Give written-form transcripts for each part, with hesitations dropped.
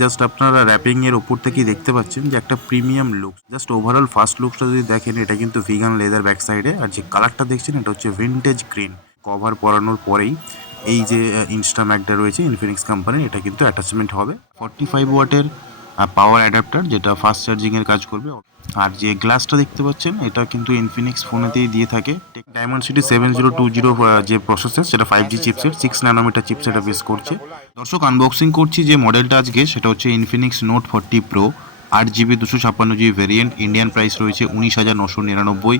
Just আপনারা wrapping এর উপর থেকেই দেখতে পাচ্ছেন যে একটা premium look. Just overall first লুকসটা যদি দেখেন, এটা কিন্তু ভিগান লেদার ব্যাক সাইডে, আর যে কালারটা দেখছেন এটা হচ্ছে ভিনটেজ গ্রিন। কভার পরানোর পরেই এই যে ইনস্টাম্যাগটা রয়েছে ইনফিনিক্স কোম্পানির, এটা কিন্তু অ্যাটাচমেন্ট হবে 45 ওয়াটের পাওয়ার অ্যাডাপ্টার, যেটা ফাস্ট চার্জিং এর কাজ করবে। আর যে গ্লাসটা দেখতে পাচ্ছেন এটা কিন্তু ইনফিনিক্স ফোনেতেই দিয়ে থাকে। ডায়মন্ডসিটি 7020 যে প্রসেসর, সেটা 5G chipset, 6 nanometre chipset base করছে। দর্শক, আনবক্সিং করছি যে মডেলটা আজকে, সেটা হচ্ছে Infinix note 40 pro 8GB 256GB variant. Indian price রয়েছে 19,999।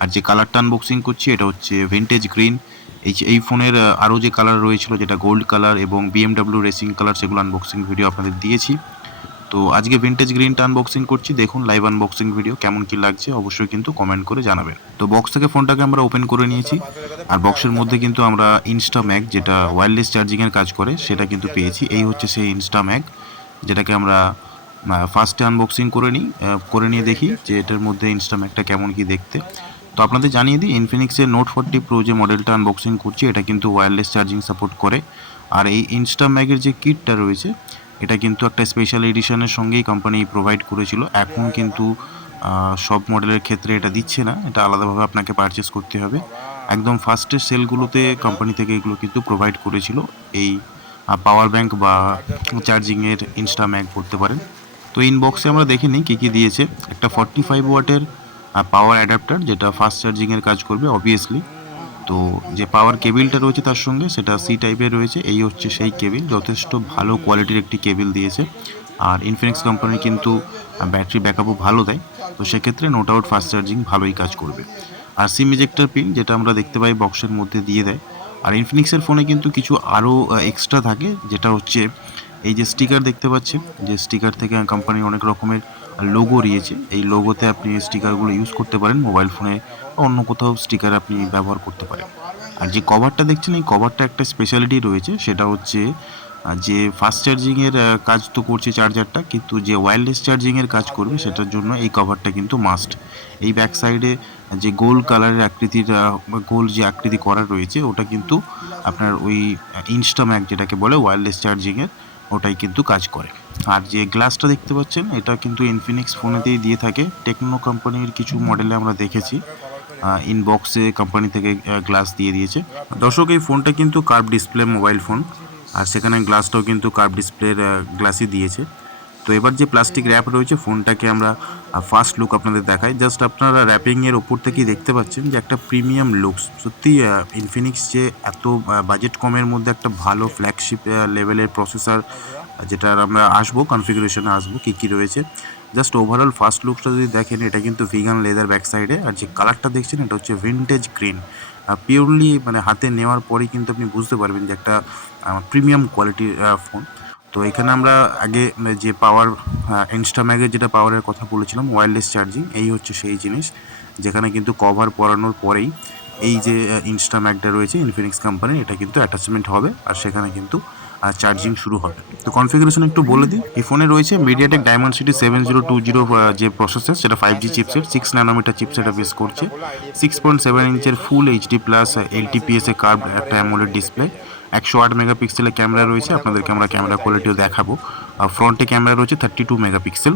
আর যে কালারটা আনবক্সিং করছি এটা হচ্ছে ভিনটেজ গ্রিন। এই ফোনের আরও যে কালার রয়েছিল, যেটা গোল্ড কালার এবং BMW রেসিং কালার, সেগুলো আনবক্সিং ভিডিও আপনাদের দিয়েছি। তো আজকে ভিনটেজ গ্রিনটা আনবক্সিং করছি। দেখুন লাইভ আনবক্সিং ভিডিও কেমন কি লাগছে অবশ্যই কিন্তু কমেন্ট করে জানাবেন। তো বক্স থেকে ফোনটাকে আমরা ওপেন করে নিয়েছি, আর বক্সের মধ্যে কিন্তু আমরা ইনস্টাম্যাগ, যেটা ওয়্যারলেস চার্জিংয়ের কাজ করে, সেটা কিন্তু পেয়েছি। এই হচ্ছে সেই ইনস্টাম্যাগ, যেটাকে আমরা ফার্স্টে আনবক্সিং করে নিয়ে দেখি যে এটার মধ্যে ইনস্টাম্যাগটা কেমন কি দেখতে। তো আপনাদের জানিয়ে দিই, ইনফিনিক্সের নোট 40 প্রো যে মডেলটা আনবক্সিং করছি, এটা কিন্তু ওয়্যারলেস চার্জিং সাপোর্ট করে। আর এই ইনস্টাম্যাগের যে কিটটা রয়েছে, এটা কিন্তু একটা স্পেশাল এডিশনের সঙ্গেই কোম্পানি প্রোভাইড করেছিল। এখন কিন্তু সব মডেলের ক্ষেত্রে এটা দিচ্ছে না, এটা আলাদাভাবে আপনাকে পারচেস করতে হবে। একদম ফার্স্টের সেলগুলোতে কোম্পানি থেকে এগুলো কিন্তু প্রোভাইড করেছিল। এই পাওয়ার ব্যাংক বা চার্জিংয়ের ইনস্টাম্যাগ করতে পারেন। তো ইনবক্সে আমরা দেখে নিই কী কী দিয়েছে। একটা 45 ওয়াটের পাওয়ার অ্যাডাপ্টার, যেটা ফাস্ট চার্জিংয়ের কাজ করবে অবভিয়াসলি। তো যে পাওয়ার কেবিলটা রয়েছে তার সঙ্গে, সেটা সি টাইপের রয়েছে। এই হচ্ছে সেই কেবিল, যথেষ্ট ভালো কোয়ালিটির একটি কেবিল দিয়েছে। আর ইনফিনিক্স কোম্পানি কিন্তু ব্যাটারি ব্যাকআপও ভালো দেয়, তো সেক্ষেত্রে নো ডাউট ফাস্ট চার্জিং ভালোই কাজ করবে। আর সিম ইজেক্টর পিন, যেটা আমরা দেখতে পাই বক্সের মধ্যে দিয়ে দেয়। আর ইনফিনিক্সের ফোনে কিন্তু কিছু আরও এক্সট্রা থাকে, যেটা হচ্ছে এই যে স্টিকার দেখতে পাচ্ছেন, যে স্টিকার থেকে কোম্পানি অনেক রকমের লোগো দিয়েছে। এই লোগোতে আপনি স্টিকারগুলো ইউজ করতে পারেন মোবাইল ফোনে, বা অন্য কোথাও স্টিকার আপনি ব্যবহার করতে পারেন। আর যে কভারটা দেখছেন, এই কভারটা একটা স্পেশালিটি রয়েছে, সেটা হচ্ছে যে ফাস্ট চার্জিংয়ের কাজ তো করছে চার্জারটা, কিন্তু যে ওয়্যারলেস চার্জিংয়ের কাজ করবে সেটার জন্য এই কভারটা কিন্তু মাস্ট। এই ব্যাক সাইডে যে গোল কালারের আকৃতির গোল যে আকৃতি করা রয়েছে, ওটা কিন্তু আপনার ওই ইনস্টাম্যাগ যেটাকে বলে ওয়্যারলেস চার্জিংয়ের, ওটাই কিন্তু কাজ করে। আর যে গ্লাসটা দেখতে পাচ্ছেন, এটা কিন্তু ইনফিনিক্স ফোনেতেই দিয়ে থাকে। টেকনো কোম্পানির কিছু মডেলে আমরা দেখেছি ইনবক্সে কোম্পানি থেকে গ্লাস দিয়ে দিয়েছে। দর্শক, এই ফোনটা কিন্তু কার্ভ ডিসপ্লে মোবাইল ফোন, আর সেখানে গ্লাসটাও কিন্তু কার্ভ ডিসপ্লের গ্লাসই দিয়েছে। তো এবার যে প্লাস্টিক র্যাপ রয়েছে, ফোনটাকে আমরা ফার্স্ট লুক আপনাদের দেখাই। জাস্ট আপনারা র্যাপিংয়ের ওপর থেকেই দেখতে পাচ্ছেন যে একটা প্রিমিয়াম লুকস। সত্যি ইনফিনিক্স যে এত বাজেট কমের মধ্যে একটা ভালো ফ্ল্যাগশিপ লেভেলের প্রসেসর, যেটার আমরা আসবো কনফিগারেশনে আসবো কী কী রয়েছে। জাস্ট ওভারঅল ফার্স্ট লুকসটা যদি দেখেন, এটা কিন্তু ভিগান লেদার ব্যাক সাইডে, আর যে কালারটা দেখছেন এটা হচ্ছে ভিনটেজ গ্রিন। পিওরলি মানে হাতে নেওয়ার পরেই কিন্তু আপনি বুঝতে পারবেন যে একটা প্রিমিয়াম কোয়ালিটির ফোন। তো এখানে আমরা আগে যে পাওয়ার ইনস্টাম্যাগের যেটা পাওয়ারের কথা বলেছিলাম, ওয়্যারলেস চার্জিং, এই হচ্ছে সেই জিনিস, যেখানে কিন্তু কভার পরানোর পরেই এই যে ইনস্টাম্যাগটা রয়েছে ইনফিনিক্স কোম্পানির, এটা কিন্তু অ্যাটাচমেন্ট হবে, আর সেখানে কিন্তু চার্জিং শুরু হবে। তো কনফিগারেশন একটু বলে দিই। এই ফোনে রয়েছে মিডিয়াটেক ডায়মন্ডসিটি 7020 যে প্রসেসর, সেটা 5G chipset, 6 nanometre chipset base করছে। 6.7 ইঞ্চের full HD plus LTPS a curve একটা অ্যামোলেড ডিসপ্লে। 108 মেগাপিক্সেলের ক্যামেরা রয়েছে, আপনাদেরকে আমরা ক্যামেরা কোয়ালিটিও দেখাবো। ফ্রন্টে ক্যামেরা রয়েছে 32 মেগাপিক্সেল,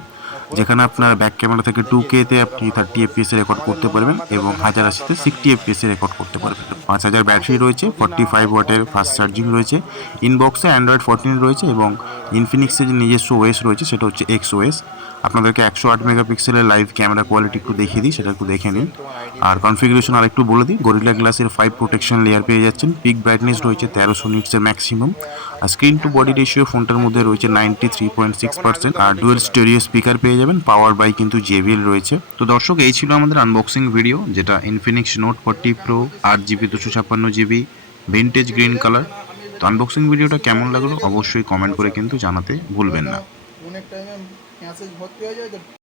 যেখানে আপনার ব্যাক ক্যামেরা থেকে 2K-তে আপনি 30 FPS রেকর্ড করতে পারবেন, এবং 1080-তে 60 FPS রেকর্ড করতে পারবেন। 5000 ব্যাটারি রয়েছে, 45 ওয়াটের ফাস্ট চার্জিং রয়েছে। ইনবক্সে অ্যান্ড্রয়েড 14 রয়েছে, এবং ইনফিনিক্সের যে নিজস্ব ওএস রয়েছে সেটা হচ্ছে XOS। আপনাদেরকে 108 মেগাপিক্সেলের লাইভ ক্যামেরা কোয়ালিটি একটু দেখিয়ে দিই, সেটা একটু দেখে নিন। আর কনফিগারেশন আর একটু বলে দিই। গরিলা গ্লাসের 5 প্রোটেকশন লেয়ার পেয়ে যাচ্ছেন। পিক ব্রাইটনেস রয়েছে 1300 নিটসের ম্যাক্সিমাম। আর স্ক্রিন টু বডি রেশিও ফোনটার মধ্যে রয়েছে 93.6%। আর ডুয়েল স্টেরিও স্পিকার পেয়ে যাবেন, পাওয়ার বাই কিন্তু JBL রয়েছে। তো দর্শক, এই ছিল আমাদের আনবক্সিং ভিডিও, যেটা Infinix note 40 pro 8GB 256GB vintage green colour. তো আনবক্সিং ভিডিওটা কেমন লাগলো অবশ্যই কমেন্ট করে কিন্তু জানাতে ভুলবেন না।